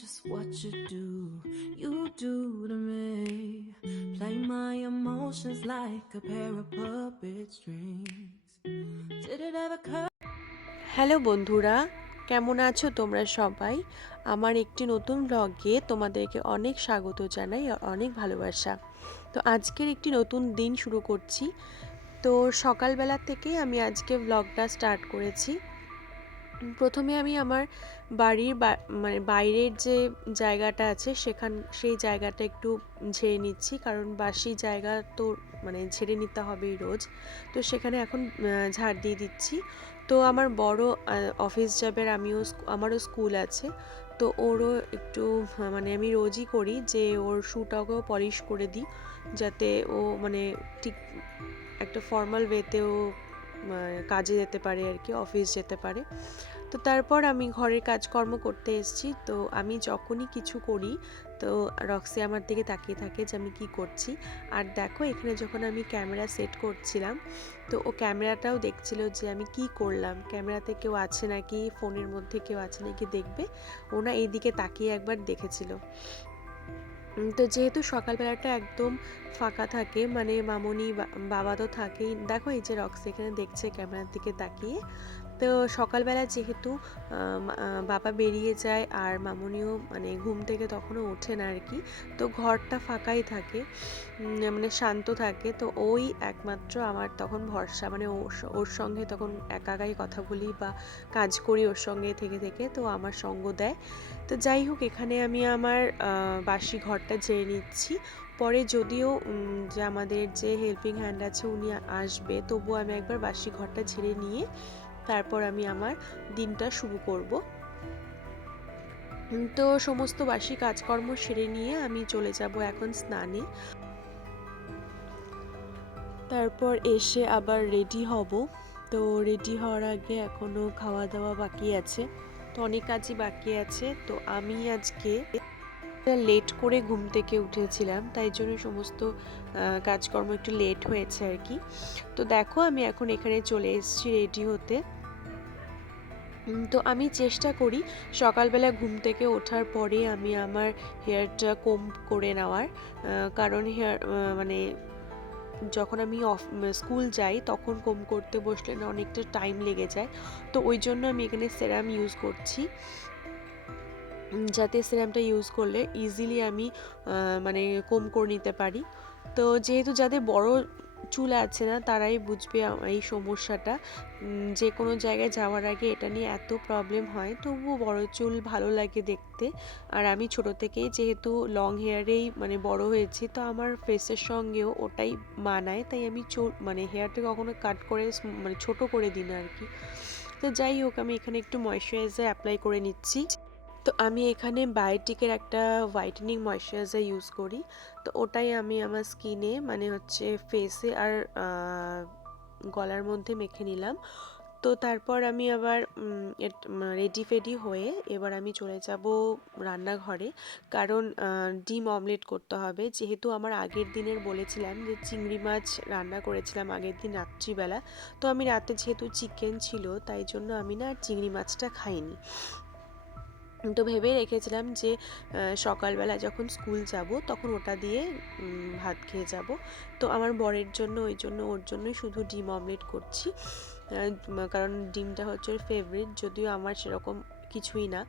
just what you do to me. Play my emotions like a pair of puppet strings. Did it ever occur? Hello বন্ধুরা, কেমন আছো তোমরা সবাই? আমার একটি নতুন ব্লগে তোমাদেরকে অনেক স্বাগত জানাই আর অনেক ভালোবাসা। তো আজকের একটি নতুন দিন শুরু করছি। তো সকালবেলা থেকেই আমি আজকে ব্লগটা স্টার্ট করেছি। প্রথমে আমি আমার বাড়ির মানে বাইরের যে জায়গাটা আছে সেই জায়গাটা একটু ঝেড়ে নিচ্ছি, কারণ বাসি জায়গা তো মানে ঝেড়ে নিতে হবেই রোজ। তো সেখানে এখন ঝাড় দিয়ে দিচ্ছি। তো আমার বড় অফিস যাবে আর আমারও স্কুল আছে, তো ওরও একটু মানে আমি রোজই করি যে ওর শ্যুটাকেও পলিশ করে দিই, যাতে ও মানে ঠিক একটা ফর্মাল ওয়েতেও কাজে যেতে পারে আর কি, অফিস যেতে পারে। তো তারপর আমি ঘরের কাজকর্ম করতে এসেছি। তো আমি যখনই কিছু করি তো রক্সি আমার দিকে তাকিয়ে থাকে যে আমি কি করছি। আর দেখো, এখানে যখন আমি ক্যামেরা সেট করছিলাম তো ও ক্যামেরাটাও দেখছিল যে আমি কি করলাম, ক্যামেরাতে কেউ আছে নাকি, ফোনের মধ্যে কেউ আছে নাকি দেখবে। ওনা এইদিকে তাকিয়ে একবার দেখেছিল। তো যেহেতু সকালবেলাটা একদম ফাঁকা থাকে, মানে মামনি বাবা তো থাকেই, দেখো এই যে রক্সি এখানে দেখছে ক্যামেরার দিকে তাকিয়ে। তো সকালবেলা যেহেতু বাবা বেরিয়ে যায় আর মামনিও মানে ঘুম থেকে তখনও ওঠে না আর কি, তো ঘরটা ফাঁকাই থাকে, মানে শান্ত থাকে। তো ওই একমাত্র আমার তখন ভরসা, মানে ওর সঙ্গে তখন একাই কথা বলি বা কাজ করি ওর সঙ্গে থেকে থেকে, তো আমার সঙ্গ দেয়। তো যাই হোক, এখানে আমি আমার বাসি ঘরটা ঝেড়ে নিচ্ছি। পরে যদিও যে আমাদের যে হেল্পিং হ্যান্ড আছে উনি আসবে, তবুও আমি একবার বাসি ঘরটা ঝেড়ে নিয়ে তারপর আমি আমার দিনটা শুরু করব। তো সমস্ত বাসি কাজকর্ম সেরে নিয়ে আমি চলে যাব এখন স্নানে। তারপর এসে আবার রেডি হব। তো রেডি হওয়ার আগে এখনও খাওয়া দাওয়া বাকি আছে, তো অনেক কাজই বাকি আছে। তো আমি আজকে লেট করে ঘুম থেকে উঠেছিলাম, তাই জন্য সমস্ত কাজকর্ম একটু লেট হয়েছে আর কি। তো দেখো, আমি এখন এখানে চলে এসেছি রেডি হতে। তো আমি চেষ্টা করি সকালবেলা ঘুম থেকে ওঠার পরে আমি আমার হেয়ারটা কোম্ব করে নেওয়ার, কারণ মানে যখন আমি স্কুল যাই তখন কোম্ব করতে বসলে না অনেকটা টাইম লেগে যায়। তো ওই জন্য আমি এখানে সেরাম ইউজ করছি, যাতে সিরামটা ইউজ করলে ইজিলি আমি মানে কোম করে নিতে পারি। তো যেহেতু যাদের বড় চুল আছে না তারাই বুঝবে এই সমস্যাটা। যে কোনো জায়গায় যাওয়ার আগে এটা নিয়ে এত প্রবলেম হয়, তবুও বড় চুল ভালো লাগে দেখতে। আর আমি ছোট থেকেই যেহেতু লং হেয়ারেই মানে বড় হয়েছি, তো আমার ফেসের সঙ্গেও ওটাই মানায়, তাই আমি মানে হেয়ারটা কখনো কাট করে মানে ছোট করে দিই না আর কি। তো যাই হোক, আমি এখানে একটু ময়শ্চারাইজার অ্যাপ্লাই করে নিচ্ছি। তো আমি এখানে বায়োটিকের একটা হোয়াইটেনিং ময়শ্চারাইজার ইউজ করি। তো ওটাই আমি আমার স্কিনে মানে হচ্ছে ফেসে আর গলার মধ্যে মেখে নিলাম। তো তারপর আমি আবার রেডি ফেডি হয়ে এবার আমি চলে যাব রান্নাঘরে, কারণ ডিম অমলেট করতে হবে। যেহেতু আমার আগের দিনের বলেছিলাম যে চিংড়ি মাছ রান্না করেছিলাম আগের দিন রাত্রিবেলা, তো আমি রাতে যেহেতু চিকেন ছিল তাই জন্য আমি না চিংড়ি মাছটা খাইনি। তো ভেবে রেখেছিলাম যে সকালবেলা যখন স্কুল যাব তখন ওটা দিয়ে ভাত খেয়ে যাব। তো আমার বরের জন্য ওর জন্যই শুধু ডিম অমলেট করছি, কারণ ডিমটা হচ্ছে ওর ফেভারিট, যদিও আমার সেরকম কিছুই না।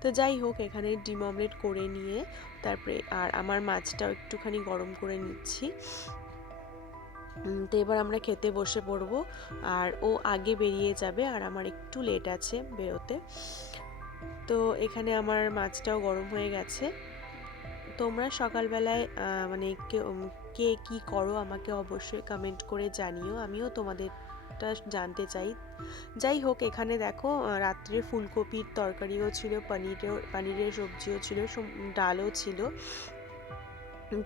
তো যাই হোক, এখানে ডিম অমলেট করে নিয়ে তারপরে আর আমার মাছটাও একটুখানি গরম করে নিচ্ছি। তো এবার আমরা খেতে বসে পড়বো, আর ও আগে বেরিয়ে যাবে আর আমার একটু লেট আছে বেরোতে। তো এখানে আমার মাছটাও গরম হয়ে গেছে। তোমরা সকালবেলায় মানে কে কী করো আমাকে অবশ্যই কমেন্ট করে জানিও, আমিও তোমাদেরটা জানতে চাই। যাই হোক, এখানে দেখো রাত্রে ফুলকপির তরকারিও ছিল, পনিরের সবজিও ছিল, ডালও ছিল।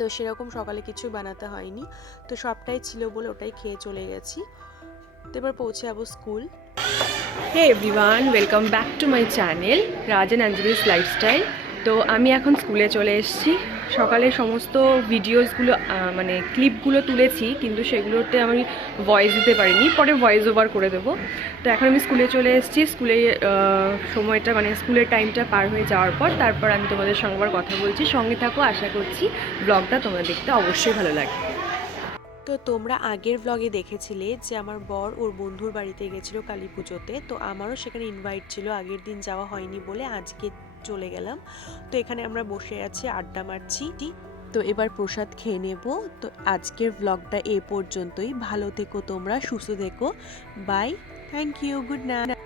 তো সেরকম সকালে কিছু বানাতে হয়নি, তো সবটাই ছিল বলে ওটাই খেয়ে চলে গেছি। তো এবার পৌঁছে যাবো school. Hey everyone, welcome back to my channel Raj and Anjali's lifestyle. তো আমি এখন স্কুলে চলে এসেছি। সকালে সমস্ত ভিডিওসগুলো মানে ক্লিপগুলো তুলেছি, কিন্তু সেগুলোতে আমি ভয়েস দিতে পারিনি, পরে ভয়েস ওভার করে দেবো। তো এখন আমি স্কুলে চলে এসেছি। স্কুলে সময়টা মানে স্কুলের টাইমটা পার হয়ে যাওয়ার পর তারপর আমি তোমাদের সঙ্গে আবার কথা বলছি। সঙ্গে থাকো, আশা করছি ব্লগটা তোমরা দেখতে অবশ্যই ভালো লাগবে। তো তোমরা আগের ব্লগে দেখেছিলে যে আমার বর ওর বন্ধুর বাড়িতে গেছিলো কালী পুজোতে। তো আমারও সেখানে ইনভাইট ছিল, আগের দিন যাওয়া হয়নি বলে আজকে চলে গেলাম। তো এখানে আমরা বসে আছি, আড্ডা মারছি। তো এবার প্রসাদ খেয়ে নেব। তো আজকের ব্লগটা এ পর্যন্তই। ভালো থেকো তোমরা, সুস্থ থেকো। Bye, thank you, good night.